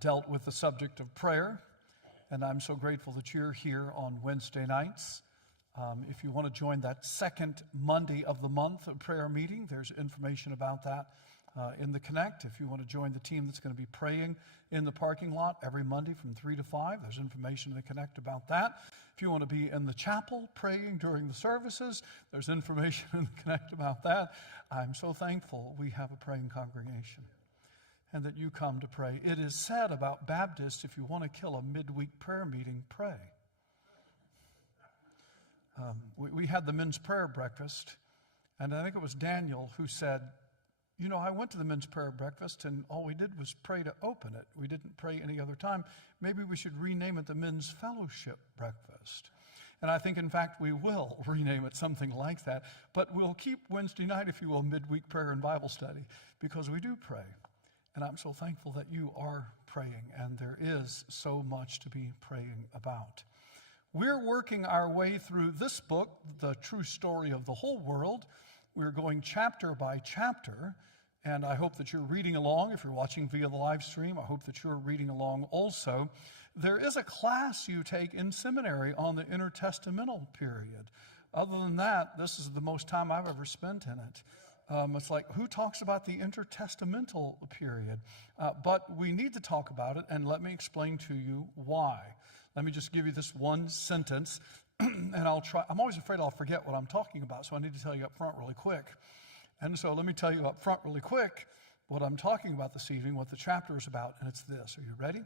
dealt with the subject of prayer, and I'm so grateful that you're here on Wednesday nights. If you want to join that second Monday of the month of prayer meeting, there's information about that in the Connect. If you want to join the team that's going to be praying in the parking lot every Monday from 3 to 5, there's information in the Connect about that. If you want to be in the chapel praying during the services, there's information in the Connect about that. I'm so thankful we have a praying congregation and that you come to pray. It is said about Baptists, if you want to kill a midweek prayer meeting, pray. We had the men's prayer breakfast, and I think it was Daniel who said, you know, I went to the men's prayer breakfast, and all we did was pray to open it. We didn't pray any other time. Maybe we should rename it the men's fellowship breakfast. And I think, in fact, we will rename it something like that. But we'll keep Wednesday night, if you will, midweek prayer and Bible study, because we do pray. And I'm so thankful that you are praying, and there is so much to be praying about. We're working our way through this book, The True Story of the Whole World. We're going chapter by chapter, and I hope that you're reading along. If you're watching via the live stream, I hope that you're reading along also. There is a class you take in seminary on the intertestamental period. Other than that, this is the most time I've ever spent in it. It's like, who talks about the intertestamental period? But we need to talk about it, and let me explain to you why. Let me just give you this one sentence, and I'll try. I'm always afraid I'll forget what I'm talking about, so I need to tell you up front really quick. And so let me tell you up front really quick what I'm talking about this evening, what the chapter is about, and it's this. Are you ready?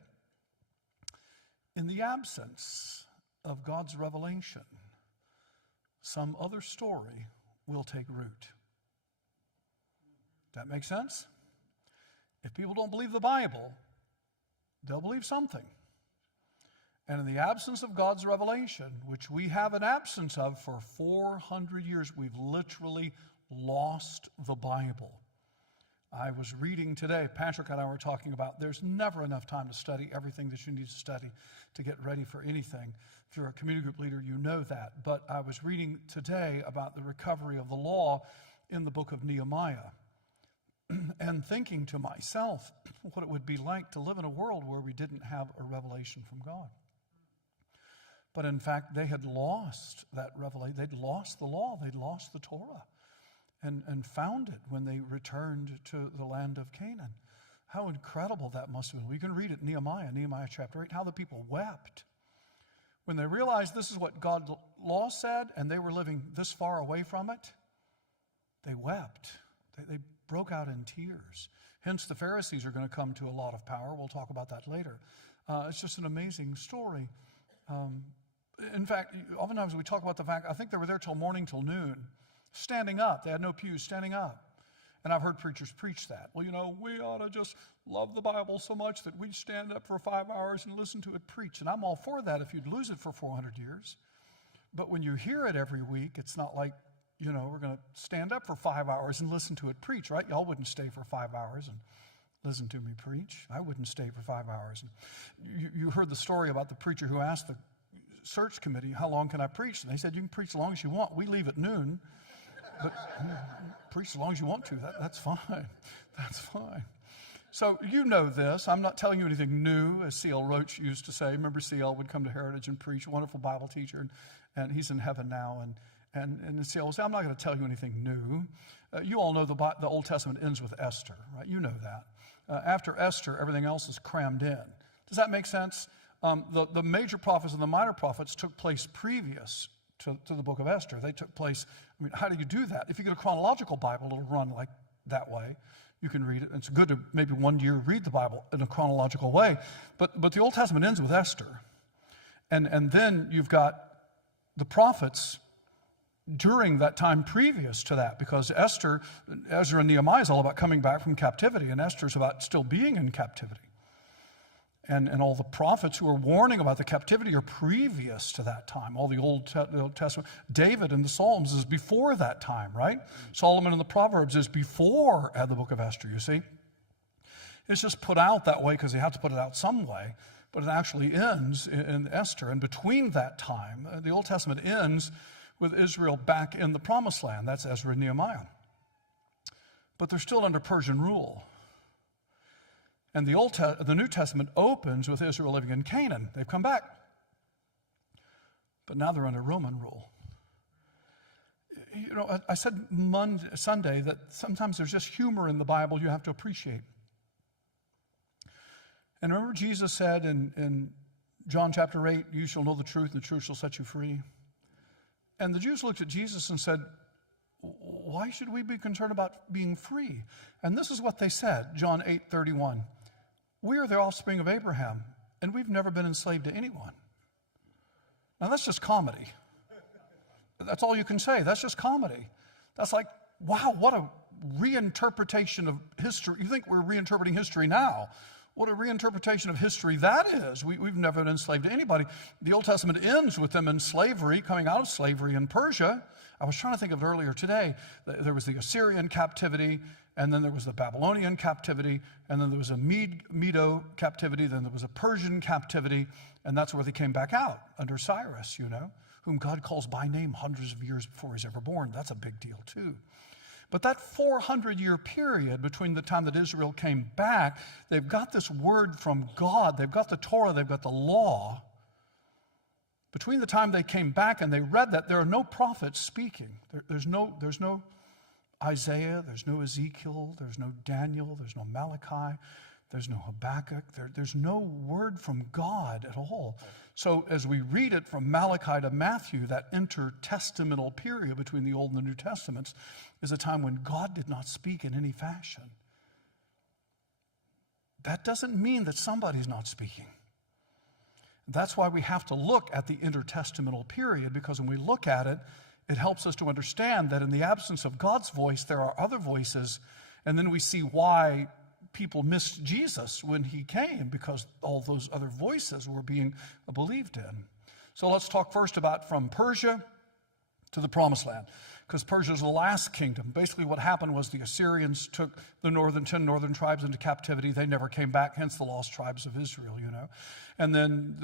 In the absence of God's revelation, some other story will take root. That make sense? If people don't believe the Bible, they'll believe something. And in the absence of God's revelation, which we have an absence of for 400 years, we've literally lost the Bible. I was reading today, Patrick and I were talking about there's never enough time to study everything that you need to study to get ready for anything. If you're a community group leader, you know that. But I was reading today about the recovery of the law in the book of Nehemiah and thinking to myself what it would be like to live in a world where we didn't have a revelation from God. But in fact, they had lost that revelation. They'd lost the law. They'd lost the Torah and found it when they returned to the land of Canaan. How incredible that must have been. We can read it in Nehemiah chapter 8, how the people wept when they realized this is what God's law said and they were living this far away from it. They wept. They broke out in tears. Hence, the Pharisees are going to come to a lot of power. We'll talk about that later. It's just an amazing story. In fact, oftentimes we talk about the fact, I think they were there till morning, till noon, standing up. They had no pews, standing up. And I've heard preachers preach that. Well, you know, we ought to just love the Bible so much that we stand up for 5 hours and listen to it preach. And I'm all for that if you'd lose it for 400 years. But when you hear it every week, it's not like, you know, we're going to stand up for 5 hours and listen to it preach, right? Y'all wouldn't stay for 5 hours and listen to me preach. I wouldn't stay for 5 hours. And you heard the story about the preacher who asked the search committee, how long can I preach? And they said, you can preach as long as you want. We leave at noon, but preach as long as you want to. That's fine. That's fine. So you know this. I'm not telling you anything new, as C.L. Roach used to say. Remember, C.L. would come to Heritage and preach, a wonderful Bible teacher, and he's in heaven now. And C.L. would say, I'm not going to tell you anything new. You all know the Old Testament ends with Esther, right? You know that. After Esther, everything else is crammed in. Does that make sense? The major prophets and the minor prophets took place previous to the book of Esther. They took place, I mean, how do you do that? If you get a chronological Bible, it'll run like that way. You can read it. It's good to maybe one year read the Bible in a chronological way. But the Old Testament ends with Esther. And then you've got the prophets during that time previous to that, because Ezra and Nehemiah is all about coming back from captivity, and Esther's about still being in captivity. And all the prophets who are warning about the captivity are previous to that time. All the Old Testament, David in the Psalms is before that time, right? Solomon in the Proverbs is before the book of Esther, you see. It's just put out that way because they have to put it out some way, but it actually ends in Esther. And between that time, the Old Testament ends with Israel back in the Promised Land. That's Ezra and Nehemiah. But they're still under Persian rule. And the New Testament opens with Israel living in Canaan. They've come back. But now they're under Roman rule. You know, I said Sunday that sometimes there's just humor in the Bible you have to appreciate. And remember Jesus said in John chapter 8, you shall know the truth, and the truth shall set you free. And the Jews looked at Jesus and said, why should we be concerned about being free? And this is what they said, John 8:31. We are the offspring of Abraham, and we've never been enslaved to anyone. Now that's just comedy. That's all you can say. That's just comedy. That's like, wow, what a reinterpretation of history. You think we're reinterpreting history now. What a reinterpretation of history that is. We've never been enslaved to anybody. The Old Testament ends with them in slavery, coming out of slavery in Persia. I was trying to think of it earlier today. There was the Assyrian captivity, and then there was the Babylonian captivity, and then there was a Medo captivity, then there was a Persian captivity, and that's where they came back out under Cyrus, you know, whom God calls by name hundreds of years before he's ever born. That's a big deal too. But that 400-year period between the time that Israel came back, they've got this word from God, they've got the Torah, they've got the law. Between the time they came back and they read that, there are no prophets speaking. There's no Isaiah, there's no Ezekiel, there's no Daniel, there's no Malachi, there's no Habakkuk, there's no word from God at all. So as we read it from Malachi to Matthew, that intertestamental period between the Old and the New Testaments is a time when God did not speak in any fashion. That doesn't mean that somebody's not speaking. That's why we have to look at the intertestamental period, because when we look at it, it helps us to understand that in the absence of God's voice, there are other voices, and then we see why people missed Jesus when he came, because all those other voices were being believed in. So let's talk first about from Persia to the Promised Land, because Persia is the last kingdom. Basically what happened was the Assyrians took the 10 northern tribes into captivity. They never came back, hence the lost tribes of Israel, you know. And then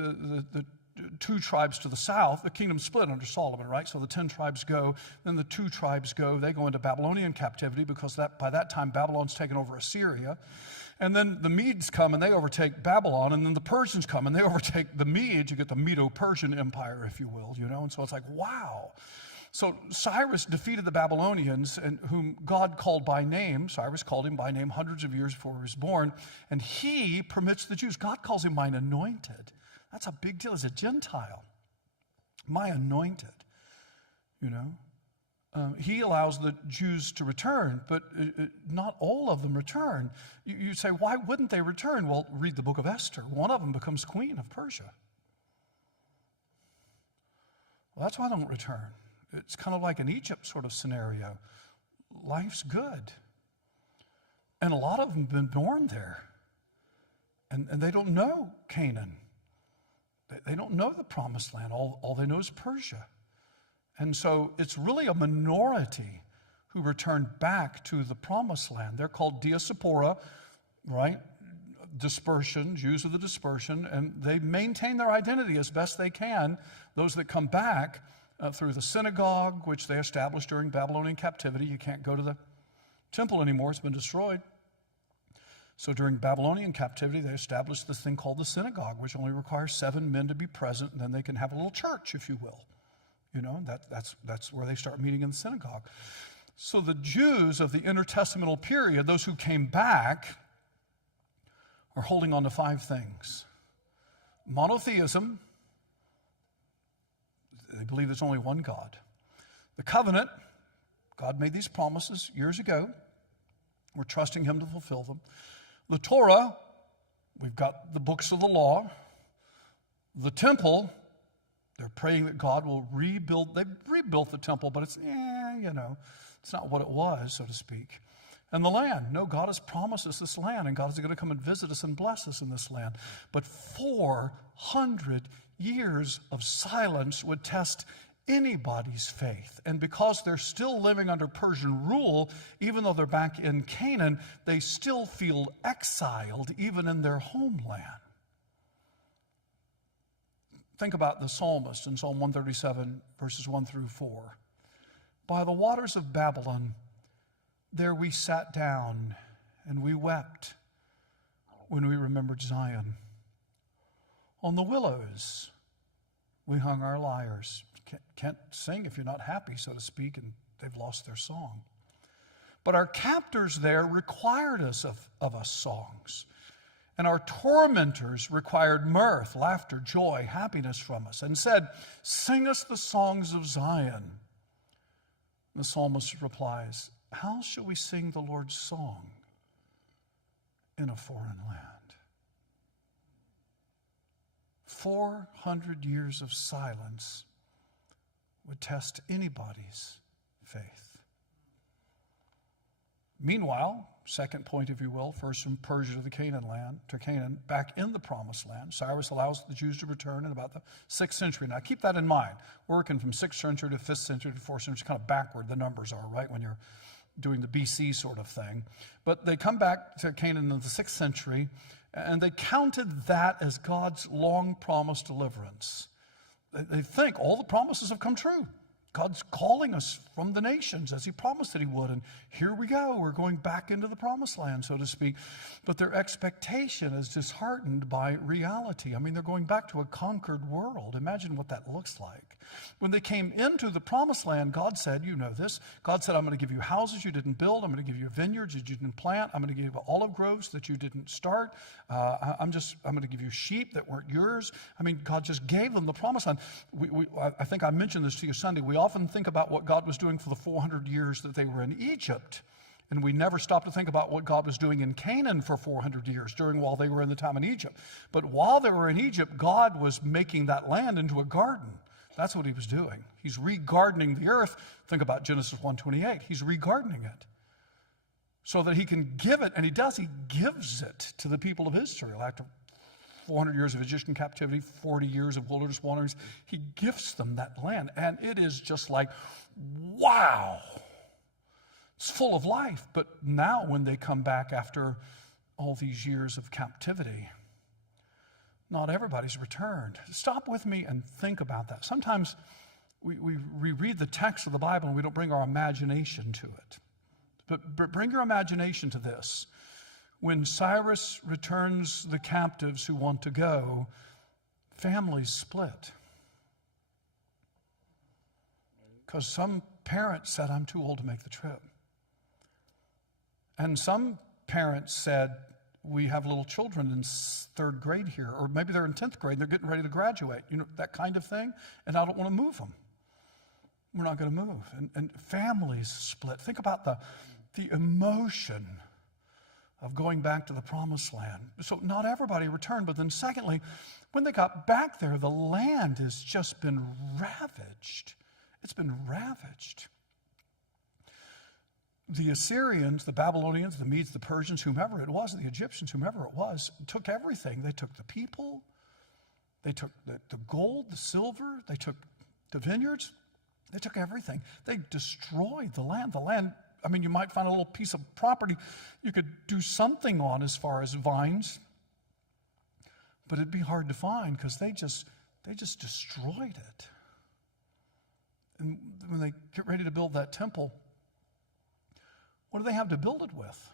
the 2 tribes to the south, the kingdom split under Solomon, right? So the 10 tribes go, then the 2 tribes go. They go into Babylonian captivity because by that time Babylon's taken over Assyria. And then the Medes come and they overtake Babylon, and then the Persians come and they overtake the Medes. You get the Medo-Persian Empire, if you will, you know. And so it's like, wow. So Cyrus defeated the Babylonians, and whom God called by name. Cyrus called him by name hundreds of years before he was born. And he permits the Jews. God calls him mine anointed. That's a big deal as a Gentile. My anointed, you know. He allows the Jews to return, but not all of them return. You say, why wouldn't they return? Well, read the book of Esther. One of them becomes queen of Persia. Well, that's why they don't return. It's kind of like an Egypt sort of scenario. Life's good. And a lot of them have been born there. And they don't know Canaan. They don't know the Promised Land. All they know is Persia. And so it's really a minority who return back to the Promised Land. They're called diaspora, right? Dispersion, Jews of the dispersion, and they maintain their identity as best they can. Those that come back through the synagogue, which they established during Babylonian captivity. You can't go to the temple anymore. It's been destroyed. So during Babylonian captivity, they established this thing called the synagogue, which only requires 7 men to be present, and then they can have a little church, if you will. You know, that's where they start meeting in the synagogue. So the Jews of the intertestamental period, those who came back, are holding on to 5 things. Monotheism. They believe there's only one God. The covenant. God made these promises years ago. We're trusting him to fulfill them. The Torah. We've got the books of the law. The temple. They're praying that God will rebuild. They rebuilt the temple, but it's, you know, it's not what it was, so to speak. And the land. No, God has promised us this land, and God is going to come and visit us and bless us in this land. But 400 years of silence would test anybody's faith. And because they're still living under Persian rule, even though they're back in Canaan, they still feel exiled even in their homeland. Think about the psalmist in Psalm 137, verses 1 through 4. By the waters of Babylon, there we sat down and we wept. when we remembered Zion. On the willows, we hung our lyres. Can't sing if you're not happy, so to speak, and they've lost their song. But our captors there required us of us songs. And our tormentors required mirth, laughter, joy, happiness from us, and said, "Sing us the songs of Zion." The psalmist replies, "How shall we sing the Lord's song in a foreign land?" 400 years of silence would test anybody's faith. Meanwhile, second point, if you will, first from Persia to the Canaan, back in the promised land, Cyrus allows the Jews to return in about the 6th century. Now keep that in mind. We're working from 6th century to 5th century to 4th century, kind of backward the numbers are, right, when you're doing the BC sort of thing. But they come back to Canaan in the 6th century, and they counted that as God's long-promised deliverance. They think all the promises have come true. God's calling us from the nations as he promised that he would. And here we go. We're going back into the promised land, so to speak. But their expectation is disheartened by reality. I mean, they're going back to a conquered world. Imagine what that looks like. When they came into the promised land, God said, you know this, God said, I'm going to give you houses you didn't build. I'm going to give you vineyards that you didn't plant. I'm going to give you olive groves that you didn't start. I'm going to give you sheep that weren't yours. I mean, God just gave them the promised land. I think I mentioned this to you Sunday. We often think about what God was doing for the 400 years that they were in Egypt. And we never stopped to think about what God was doing in Canaan for 400 years while they were in the time in Egypt. But while they were in Egypt, God was making that land into a garden. That's what he was doing. He's re-gardening the earth. Think about Genesis 1:28. He's re-gardening it so that he can give it, and he does. He gives it to the people of Israel after 400 years of Egyptian captivity, 40 years of wilderness wanderings. He gifts them that land, and it is just like, wow. It's full of life, but now when they come back after all these years of captivity, not everybody's returned. Stop with me and think about that. Sometimes we read the text of the Bible and we don't bring our imagination to it. But bring your imagination to this. When Cyrus returns the captives who want to go, families split. Because some parents said, I'm too old to make the trip. And some parents said, we have little children in 3rd grade here, or maybe they're in 10th grade and they're getting ready to graduate, that kind of thing, and I don't want to move them. We're not going to move. And families split. Think about the emotion of going back to the promised land. So not everybody returned, but then secondly, when they got back there, the land has just been ravaged. It's been ravaged. The Assyrians, the Babylonians, the Medes, the Persians, whomever it was, the Egyptians, whomever it was, took everything. They took the people, they took the gold, the silver, they took the vineyards, they took everything. They destroyed the land. The land, I mean, you might find a little piece of property you could do something on as far as vines, but it'd be hard to find because they just destroyed it. And when they get ready to build that temple, what do they have to build it with?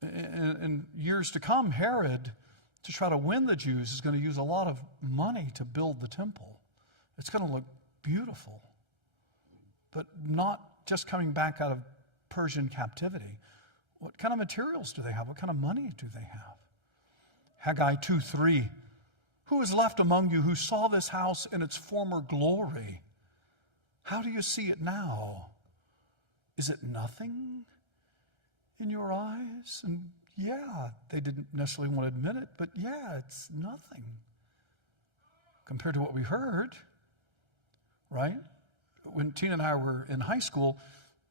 In years to come, Herod, to try to win the Jews, is going to use a lot of money to build the temple. It's going to look beautiful, but not just coming back out of Persian captivity. What kind of materials do they have? What kind of money do they have? Haggai 2:3. Who is left among you who saw this house in its former glory? How do you see it now? Is it nothing in your eyes? And yeah, they didn't necessarily want to admit it, but yeah, it's nothing compared to what we heard, right? When Tina and I were in high school,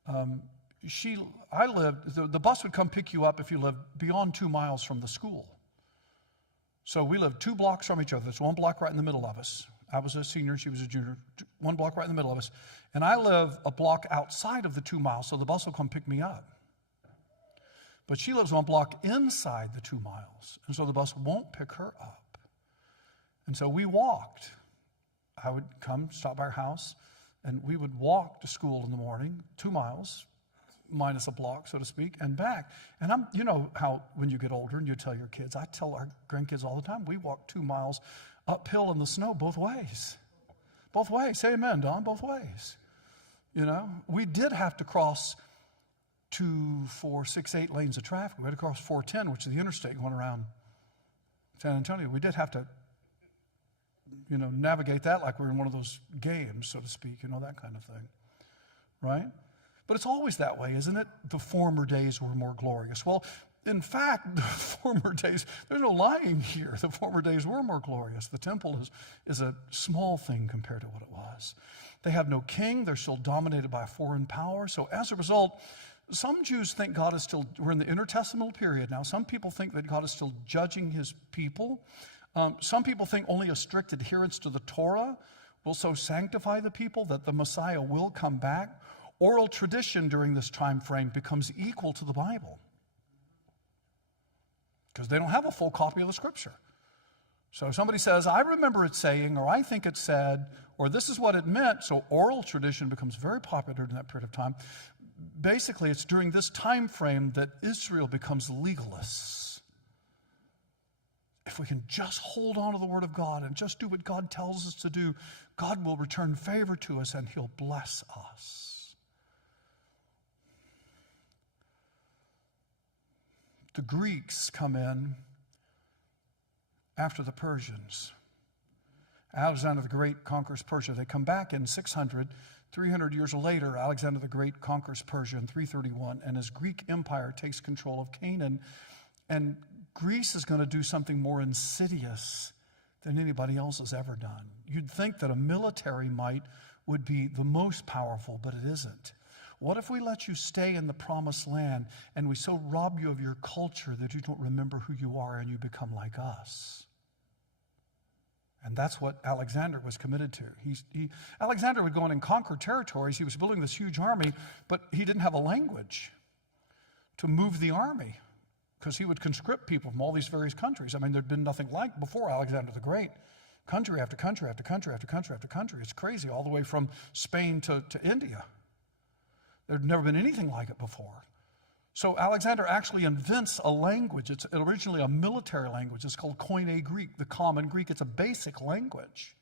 I lived, the bus would come pick you up if you lived beyond 2 miles from the school. So we lived 2 blocks from each other. There's 1 block right in the middle of us. I was a senior, she was a junior, 1 block right in the middle of us. And I live a block outside of the 2 miles, so the bus will come pick me up. But she lives 1 block inside the 2 miles, and so the bus won't pick her up. And so we walked. I would come, stop by her house, and we would walk to school in the morning, 2 miles, minus a block, so to speak, and back. And you know how when you get older and you tell your kids, I tell our grandkids all the time, we walk 2 miles uphill in the snow both ways. Both ways. Say amen, Don, both ways. You know, we did have to cross 2, 4, 6, 8 lanes of traffic. We had to cross 410, which is the interstate going around San Antonio. We did have to, you know, navigate that like we're in one of those games, so to speak, you know, that kind of thing, right? But it's always that way, isn't it? The former days were more glorious. Well, in fact, the former days, there's no lying here. The former days were more glorious. The temple is a small thing compared to what it was. They have no king. They're still dominated by a foreign power. So as a result, some Jews think God is still, we're in the intertestamental period now. Some people think that God is still judging his people. Some people think only a strict adherence to the Torah will so sanctify the people that the Messiah will come back. Oral tradition during this time frame becomes equal to the Bible because they don't have a full copy of the Scripture. So somebody says, I remember it saying, or I think it said, or this is what it meant. So oral tradition becomes very popular during that period of time. Basically, it's during this time frame that Israel becomes legalists. If we can just hold on to the Word of God and just do what God tells us to do, God will return favor to us and he'll bless us. The Greeks come in after the Persians. Alexander the Great conquers Persia. They come back in 600. 300 years later, Alexander the Great conquers Persia in 331, and his Greek empire takes control of Canaan. And Greece is going to do something more insidious than anybody else has ever done. You'd think that a military might would be the most powerful, but it isn't. What if we let you stay in the promised land and we so rob you of your culture that you don't remember who you are and you become like us? And that's what Alexander was committed to. Alexander would go in and conquer territories. He was building this huge army, but he didn't have a language to move the army because he would conscript people from all these various countries. I mean, there'd been nothing like before Alexander the Great. Country after country after country after country after country. It's crazy, all the way from Spain to India. There'd never been anything like it before. So Alexander actually invents a language. It's originally a military language. It's called Koine Greek, the common Greek. It's a basic language.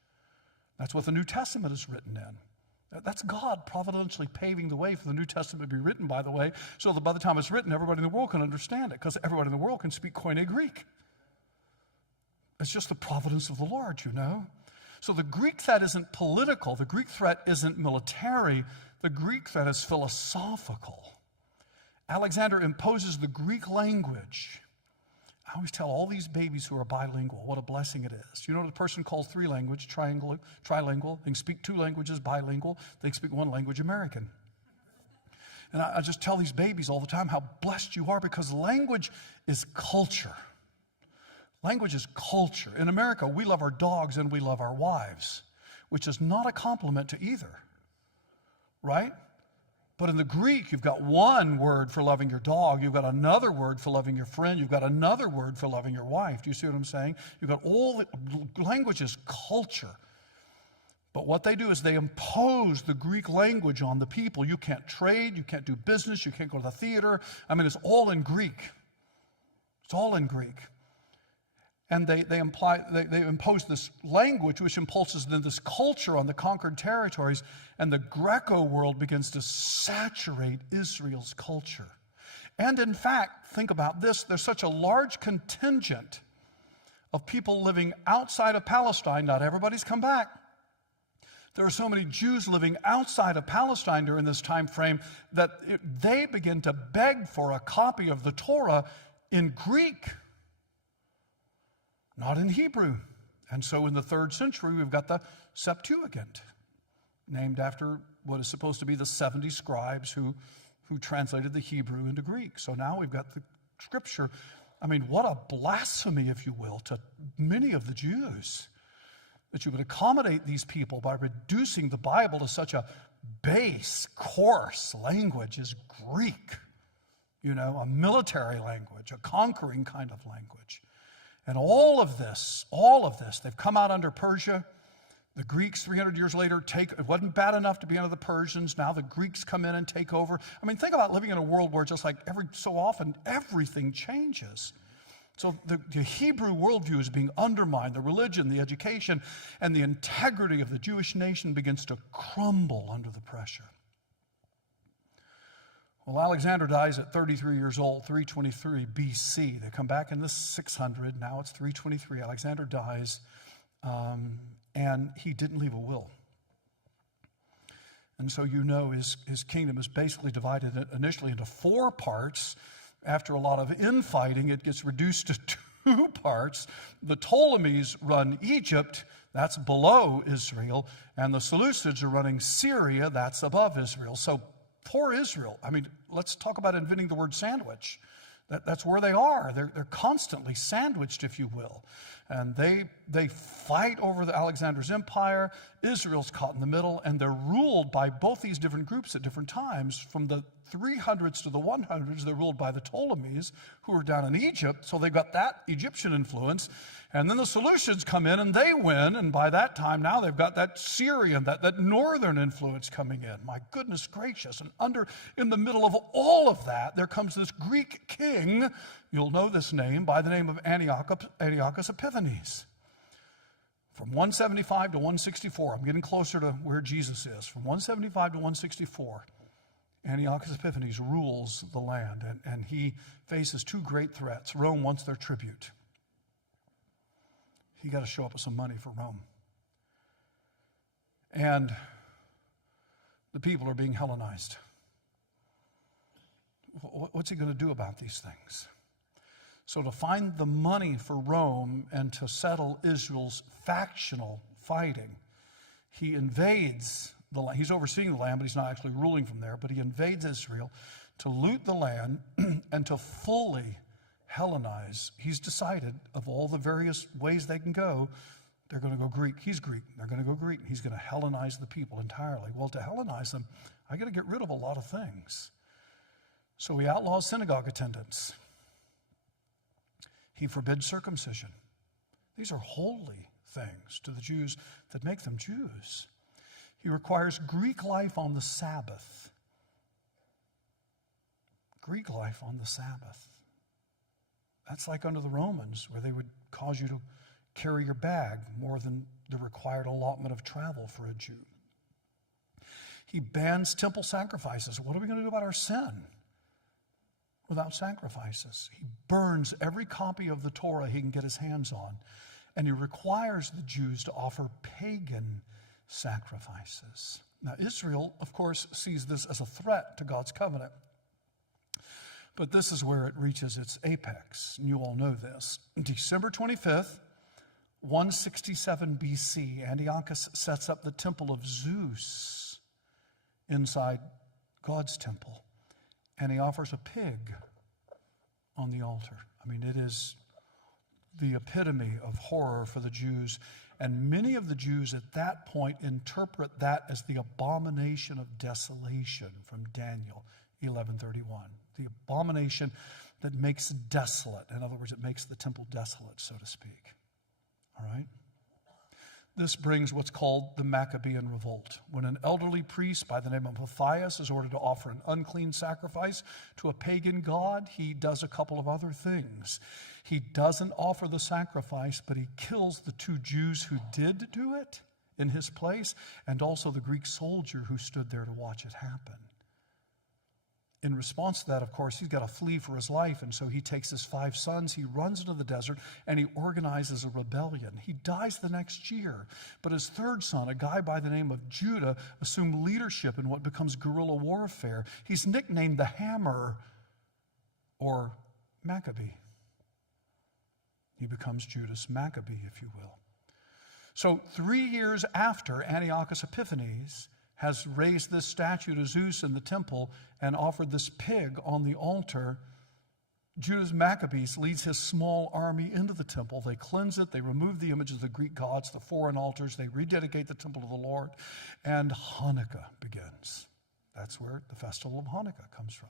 That's what the New Testament is written in. That's God providentially paving the way for the New Testament to be written, by the way, so that by the time it's written, everybody in the world can understand it, because everybody in the world can speak Koine Greek. It's just the providence of the Lord, you know. So the Greek threat isn't political. The Greek threat isn't military. The Greek threat is philosophical. Alexander imposes the Greek language. I always tell all these babies who are bilingual what a blessing it is. You know what a person calls 3 language, trilingual. They can speak 2 languages, bilingual. They can speak 1 language, American. And I just tell these babies all the time how blessed you are, because language is culture. Language is culture. In America, we love our dogs and we love our wives, which is not a compliment to either, right? But in the Greek, you've got 1 word for loving your dog. You've got another word for loving your friend. You've got another word for loving your wife. Do you see what I'm saying? You've got all the language is culture. But what they do is they impose the Greek language on the people. You can't trade. You can't do business. You can't go to the theater. I mean, it's all in Greek. It's all in Greek. And they impose this language which impulses then this culture on the conquered territories, and the Greco world begins to saturate Israel's culture. And in fact, think about this, there's such a large contingent of people living outside of Palestine. Not everybody's come back. There are so many Jews living outside of Palestine during this time frame that they begin to beg for a copy of the Torah in Greek, not in Hebrew. And so in the 3rd century, we've got the Septuagint, named after what is supposed to be the 70 scribes who translated the Hebrew into Greek. So now we've got the Scripture. I mean, what a blasphemy, if you will, to many of the Jews, that you would accommodate these people by reducing the Bible to such a base, coarse language as Greek, you know, a military language, a conquering kind of language. And all of this, they've come out under Persia. The Greeks, 300 years later, it wasn't bad enough to be under the Persians. Now the Greeks come in and take over. I mean, think about living in a world where just like every so often, everything changes. So the Hebrew worldview is being undermined. The religion, the education, and the integrity of the Jewish nation begins to crumble under the pressure. Well, Alexander dies at 33 years old, 323 BC. They come back in the 600. Now it's 323. Alexander dies. And he didn't leave a will. And so his kingdom is basically divided initially into 4 parts. After a lot of infighting, it gets reduced to 2 parts. The Ptolemies run Egypt, that's below Israel, and the Seleucids are running Syria, that's above Israel. So poor Israel. I mean, let's talk about inventing the word sandwich. That's where they are. They're constantly sandwiched, if you will. And they fight over the Alexander's empire. Israel's caught in the middle, and they're ruled by both these different groups at different times. From the 300s to the 100s, they're ruled by the Ptolemies, who are down in Egypt, so they've got that Egyptian influence. And then the Seleucids come in, and they win, and by that time, now they've got that Syrian, that northern influence coming in. My goodness gracious. And in the middle of all of that, there comes this Greek king, you'll know this name, by the name of Antiochus Epiphanes. From 175 to 164, I'm getting closer to where Jesus is. From 175 to 164, Antiochus Epiphanes rules the land, and he faces 2 great threats. Rome wants their tribute. He got to show up with some money for Rome. And the people are being Hellenized. What's he going to do about these things? So to find the money for Rome and to settle Israel's factional fighting, he invades the land. He's overseeing the land, but he's not actually ruling from there. But he invades Israel to loot the land and to fully Hellenize. He's decided of all the various ways they can go, they're going to go Greek. He's Greek. They're going to go Greek. He's going to Hellenize the people entirely. Well, to Hellenize them, I got to get rid of a lot of things. So he outlaws synagogue attendance. He forbids circumcision. These are holy things to the Jews that make them Jews. He requires Greek life on the Sabbath. Greek life on the Sabbath. That's like under the Romans, where they would cause you to carry your bag more than the required allotment of travel for a Jew. He bans temple sacrifices. What are we going to do about our sin without sacrifices? He burns every copy of the Torah he can get his hands on, and he requires the Jews to offer pagan sacrifices. Now, Israel, of course, sees this as a threat to God's covenant. But this is where it reaches its apex, and you all know this. December 25th, 167 BC, Antiochus sets up the temple of Zeus inside God's temple, and he offers a pig on the altar. I mean, it is the epitome of horror for the Jews, and many of the Jews at that point interpret that as the abomination of desolation from Daniel 11:31. The abomination that makes desolate. In other words, it makes the temple desolate, so to speak. All right? This brings what's called the Maccabean Revolt, when an elderly priest by the name of Matthias is ordered to offer an unclean sacrifice to a pagan god. He does a couple of other things. He doesn't offer the sacrifice, but he kills the 2 Jews who did do it in his place, and also the Greek soldier who stood there to watch it happen. In response to that, of course, he's got to flee for his life, and so he takes his 5 sons, he runs into the desert, and he organizes a rebellion. He dies the next year, but his 3rd son, a guy by the name of Judah, assumed leadership in what becomes guerrilla warfare. He's nicknamed the Hammer, or Maccabee. He becomes Judas Maccabee, if you will. So 3 years after Antiochus Epiphanes has raised this statue to Zeus in the temple and offered this pig on the altar, Judas Maccabees leads his small army into the temple. They cleanse it. They remove the images of the Greek gods, the foreign altars. They rededicate the temple to the Lord. And Hanukkah begins. That's where the festival of Hanukkah comes from.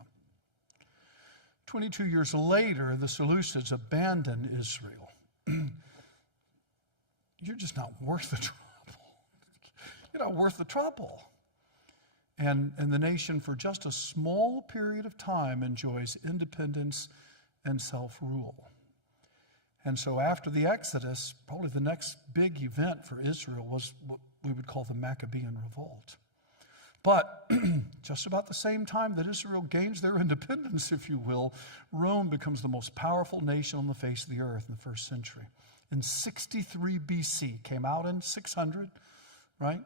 22 years later, the Seleucids abandon Israel. You're just not worth the trouble. worth the trouble. And the nation, for just a small period of time, enjoys independence and self-rule. And so after the Exodus, probably the next big event for Israel was what we would call the Maccabean Revolt. But just about the same time that Israel gains their independence, if you will, Rome becomes the most powerful nation on the face of the earth in the first century. In 63 BC, came out in 600, right?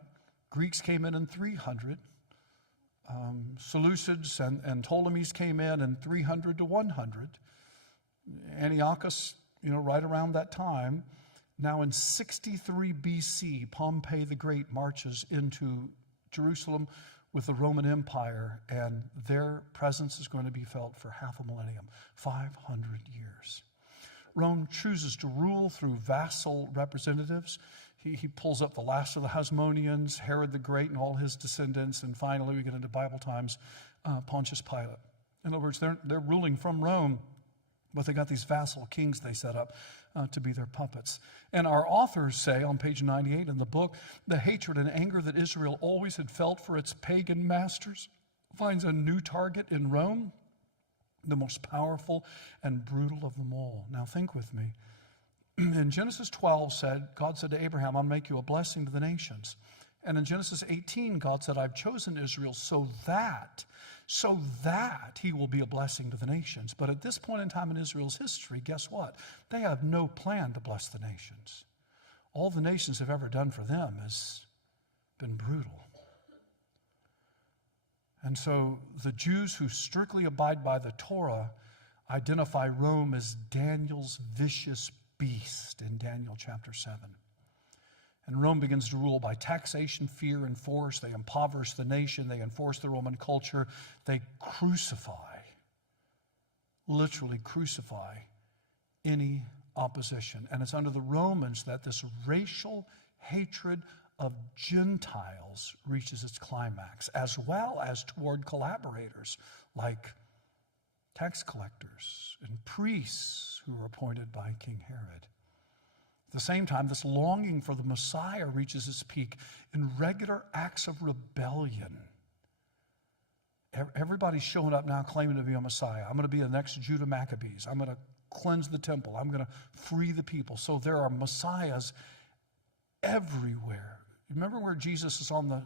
Greeks came in 300. Seleucids and Ptolemies came in 300 to 100. Antiochus, right around that time. Now in 63 BC, Pompey the Great marches into Jerusalem with the Roman Empire, and their presence is going to be felt for half a millennium, 500 years. Rome chooses to rule through vassal representatives. He pulls up the last of the Hasmoneans, Herod the Great and all his descendants, and finally we get into Bible times, Pontius Pilate. In other words, they're ruling from Rome, but they got these vassal kings they set up to be their puppets. And our authors say on page 98 in the book, the hatred and anger that Israel always had felt for its pagan masters finds a new target in Rome, the most powerful and brutal of them all. Now think with me. In Genesis 12 God said to Abraham, I'll make you a blessing to the nations. And in Genesis 18, God said, I've chosen Israel so that he will be a blessing to the nations. But at this point in time in Israel's history, guess what? They have no plan to bless the nations. All the nations have ever done for them has been brutal. And so the Jews who strictly abide by the Torah identify Rome as Daniel's vicious beast in Daniel chapter 7. And Rome begins to rule by taxation, fear, and force. They impoverish the nation. They enforce the Roman culture. They literally crucify any opposition. And it's under the Romans that this racial hatred of Gentiles reaches its climax, as well as toward collaborators like tax collectors and priests who were appointed by King Herod. At the same time, this longing for the Messiah reaches its peak in regular acts of rebellion. Everybody's showing up now claiming to be a Messiah. I'm going to be the next Judah Maccabees. I'm going to cleanse the temple. I'm going to free the people. So there are messiahs everywhere. Remember where Jesus is on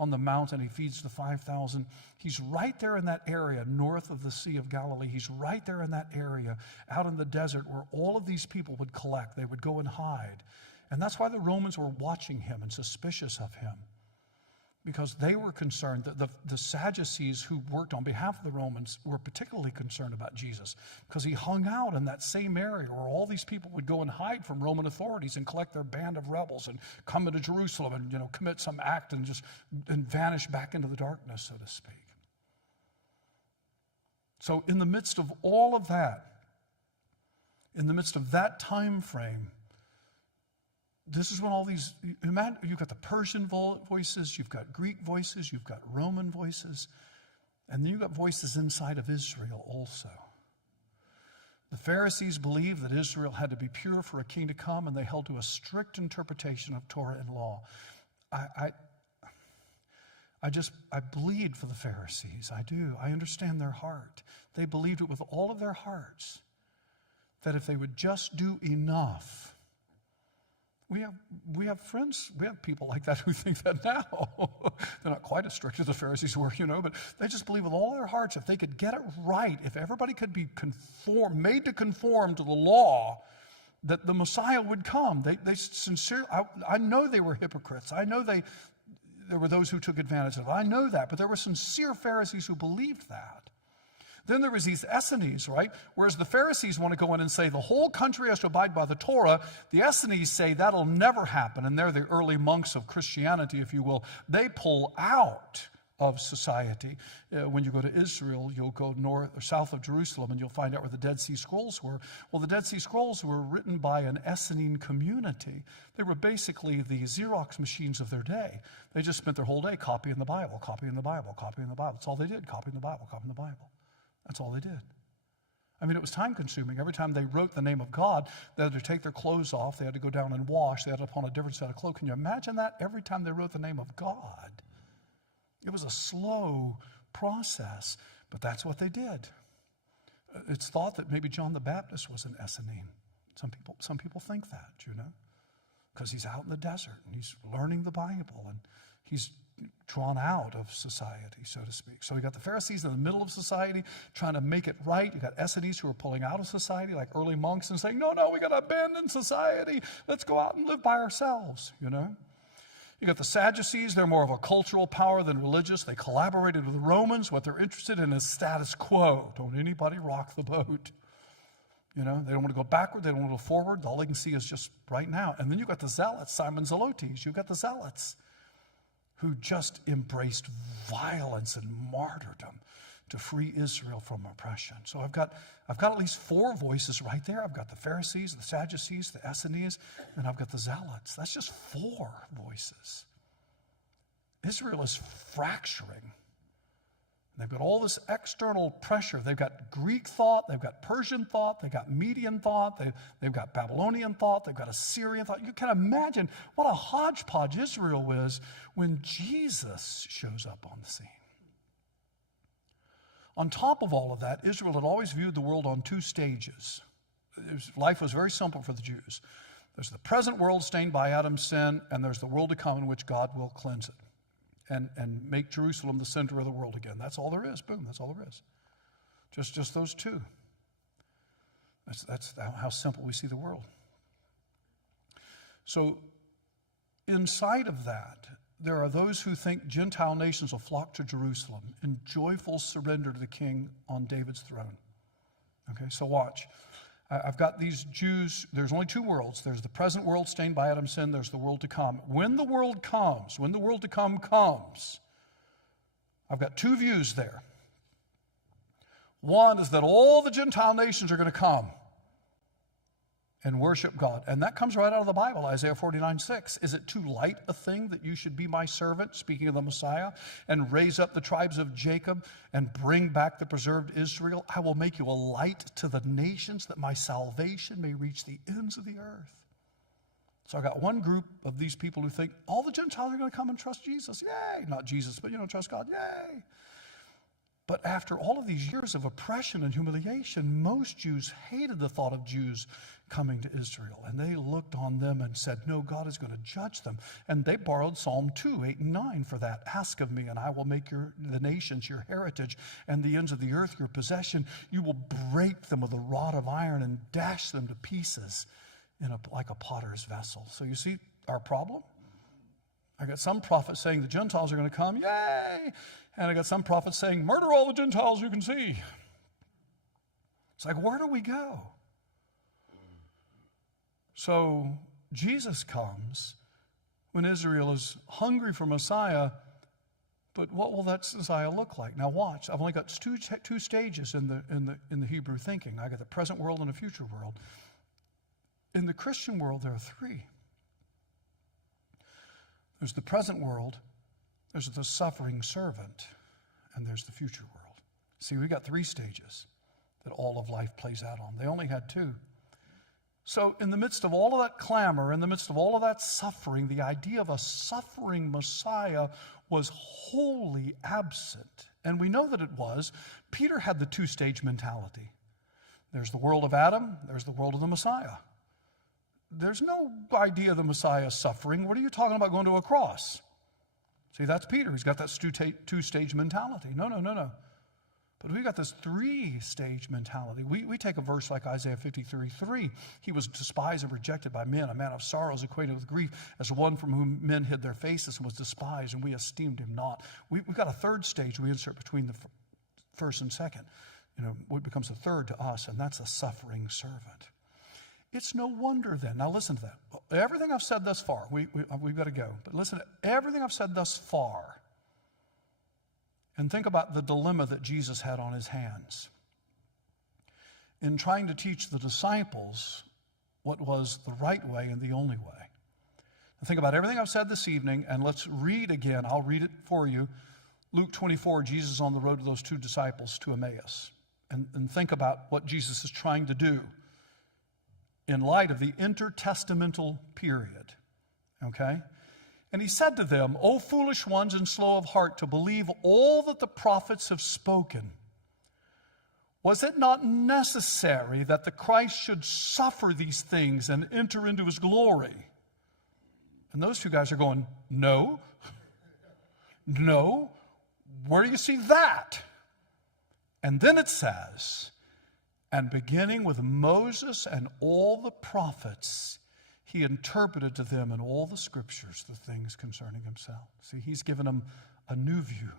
the mountain, he feeds the 5,000. He's right there in that area north of the Sea of Galilee. He's right there in that area out in the desert where all of these people would collect. They would go and hide. And that's why the Romans were watching him and suspicious of him, because they were concerned that the Sadducees who worked on behalf of the Romans were particularly concerned about Jesus, because he hung out in that same area where all these people would go and hide from Roman authorities and collect their band of rebels and come into Jerusalem and commit some act and vanish back into the darkness, so to speak. So in the midst of all of that, in the midst of that time frame, this is when all these, you've got the Persian voices, you've got Greek voices, you've got Roman voices, and then you've got voices inside of Israel also. The Pharisees believed that Israel had to be pure for a king to come, and they held to a strict interpretation of Torah and law. I bleed for the Pharisees. I do. I understand their heart. They believed it with all of their hearts, that if they would just do enough. We have friends, we have people like that who think that now. They're not quite as strict as the Pharisees were, but they just believe with all their hearts if they could get it right, if everybody could be made to conform to the law, that the Messiah would come. They sincerely, I know they were hypocrites. I know there were those who took advantage of it. I know that, but there were sincere Pharisees who believed that. Then there was these Essenes, right? Whereas the Pharisees want to go in and say the whole country has to abide by the Torah, the Essenes say that'll never happen, and they're the early monks of Christianity, if you will. They pull out of society. When you go to Israel, you'll go north or south of Jerusalem, and you'll find out where the Dead Sea Scrolls were. Well, the Dead Sea Scrolls were written by an Essene community. They were basically the Xerox machines of their day. They just spent their whole day copying the Bible, copying the Bible, copying the Bible. That's all they did, copying the Bible, copying the Bible. That's all they did. I mean, it was time consuming. Every time they wrote the name of God, they had to take their clothes off. They had to go down and wash. They had to put on a different set of clothes. Can you imagine that? Every time they wrote the name of God. It was a slow process, but that's what they did. It's thought that maybe John the Baptist was an Essene. Some people think that, because he's out in the desert and he's learning the Bible and he's drawn out of society, so to speak. So you got the Pharisees in the middle of society trying to make it right. You got Essenes who are pulling out of society like early monks and saying, no, we got to abandon society. Let's go out and live by ourselves, You got the Sadducees. They're more of a cultural power than religious. They collaborated with the Romans. What they're interested in is status quo. Don't anybody rock the boat. They don't want to go backward. They don't want to go forward. All they can see is just right now. And then you've got the Zealots, Simon Zelotes. You've got the Zealots who just embraced violence and martyrdom to free Israel from oppression. So I've got at least 4 voices right there. I've got the Pharisees, the Sadducees, the Essenes, and I've got the Zealots. That's just 4 voices. Israel is fracturing. They've got all this external pressure. They've got Greek thought, they've got Persian thought, they've got Median thought, they've got Babylonian thought, they've got Assyrian thought. You can imagine what a hodgepodge Israel is when Jesus shows up on the scene. On top of all of that, Israel had always viewed the world on 2 stages. Life was very simple for the Jews. There's the present world stained by Adam's sin, and there's the world to come in which God will cleanse it and make Jerusalem the center of the world again. That's all there is. Boom, that's all there is. Just those 2. That's how simple we see the world. So inside of that, there are those who think Gentile nations will flock to Jerusalem in joyful surrender to the king on David's throne. Okay, so watch. I've got these Jews. There's only 2 worlds. There's the present world stained by Adam's sin. There's the world to come. When the world to come comes, I've got 2 views there. One is that all the Gentile nations are going to come and worship God. And that comes right out of the Bible, Isaiah 49:6. Is it too light a thing that you should be my servant, speaking of the Messiah, and raise up the tribes of Jacob and bring back the preserved Israel? I will make you a light to the nations that my salvation may reach the ends of the earth. So I got one group of these people who think all the Gentiles are going to come and trust Jesus. Yay! Not Jesus, but trust God. Yay! But after all of these years of oppression and humiliation, most Jews hated the thought of Jews coming to Israel. And they looked on them and said, no, God is going to judge them. And they borrowed Psalm 2, 8 and 9 for that. Ask of me, and I will make the nations your heritage and the ends of the earth your possession. You will break them with a rod of iron and dash them to pieces like a potter's vessel. So you see our problem? I got some prophets saying the Gentiles are going to come, yay! And I got some prophets saying, murder all the Gentiles you can see. It's like, where do we go? So Jesus comes when Israel is hungry for Messiah, but what will that Messiah look like? Now watch, I've only got two stages in the Hebrew thinking. I got the present world and a future world. In the Christian world, there are 3. There's the present world, there's the suffering servant, and there's the future world. See, we got 3 stages that all of life plays out on. They only had 2. So in the midst of all of that clamor, in the midst of all of that suffering, the idea of a suffering Messiah was wholly absent. And we know that it was. Peter had the 2-stage mentality. There's the world of Adam, there's the world of the Messiah. There's no idea of the Messiah suffering. What are you talking about going to a cross? See, that's Peter. He's got that 2-stage mentality. No. But we've got this 3-stage mentality. We take a verse like Isaiah 53:3. He was despised and rejected by men, a man of sorrows, acquainted with grief, as one from whom men hid their faces, and was despised, and we esteemed him not. We've got a 3rd stage we insert between the first and second. What becomes the 3rd to us, and that's a suffering servant. It's no wonder then. Now listen to that. Everything I've said thus far, we've got to go. But listen to everything I've said thus far. And think about the dilemma that Jesus had on his hands in trying to teach the disciples what was the right way and the only way. And think about everything I've said this evening, and let's read again. I'll read it for you. Luke 24, Jesus on the road to those 2 disciples to Emmaus. and think about what Jesus is trying to do in light of the intertestamental period. Okay? And he said to them, O foolish ones and slow of heart to believe all that the prophets have spoken. Was it not necessary that the Christ should suffer these things and enter into his glory? And those two guys are going, no. No. Where do you see that? And then it says, and beginning with Moses and all the prophets, he interpreted to them in all the scriptures the things concerning himself. See, he's given them a new view,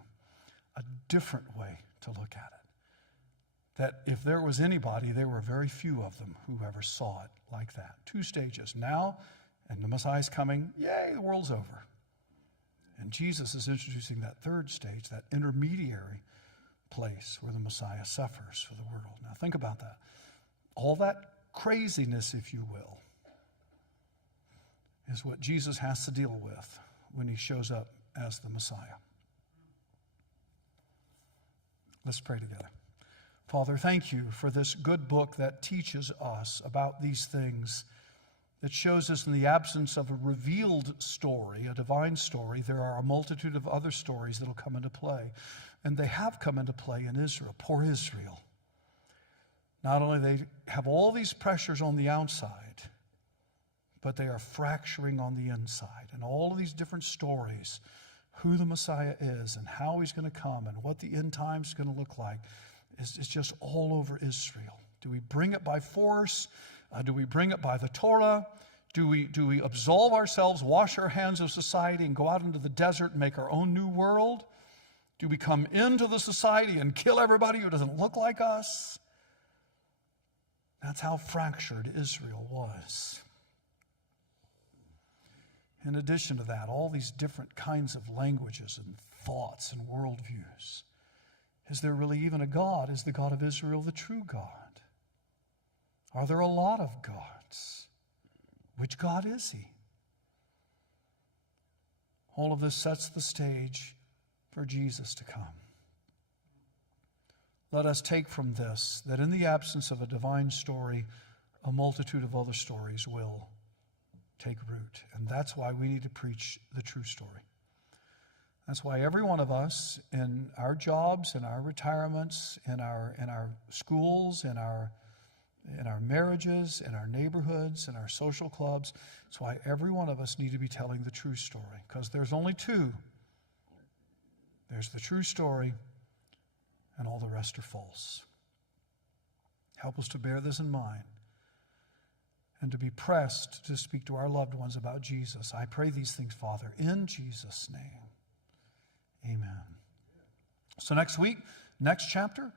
a different way to look at it. That if there was anybody, there were very few of them who ever saw it like that. 2 stages. Now, and the Messiah's coming, yay, the world's over. And Jesus is introducing that third stage, that intermediary place where the Messiah suffers for the world. Now think about that. All that craziness, if you will, is what Jesus has to deal with when he shows up as the Messiah. Let's pray together. Father, thank you for this good book that teaches us about these things, that shows us in the absence of a revealed story, a divine story, there are a multitude of other stories that will come into play. And they have come into play in Israel, poor Israel. Not only they have all these pressures on the outside, but they are fracturing on the inside. And all of these different stories, who the Messiah is and how he's going to come and what the end time is going to look like, is just all over Israel. Do we bring it by force? Do we bring it by the Torah? Do we absolve ourselves, wash our hands of society, and go out into the desert and make our own new world? Do we come into the society and kill everybody who doesn't look like us? That's how fractured Israel was. In addition to that, all these different kinds of languages and thoughts and worldviews. Is there really even a God? Is the God of Israel the true God? Are there a lot of gods? Which God is he? All of this sets the stage for Jesus to come. Let us take from this that in the absence of a divine story, a multitude of other stories will take root. And that's why we need to preach the true story. That's why every one of us in our jobs, in our retirements, in our schools, in our marriages, in our neighborhoods, in our social clubs, that's why every one of us need to be telling the true story. Because there's only two. There's the true story, and all the rest are false. Help us to bear this in mind and to be pressed to speak to our loved ones about Jesus. I pray these things, Father, in Jesus' name. Amen. So next week, next chapter,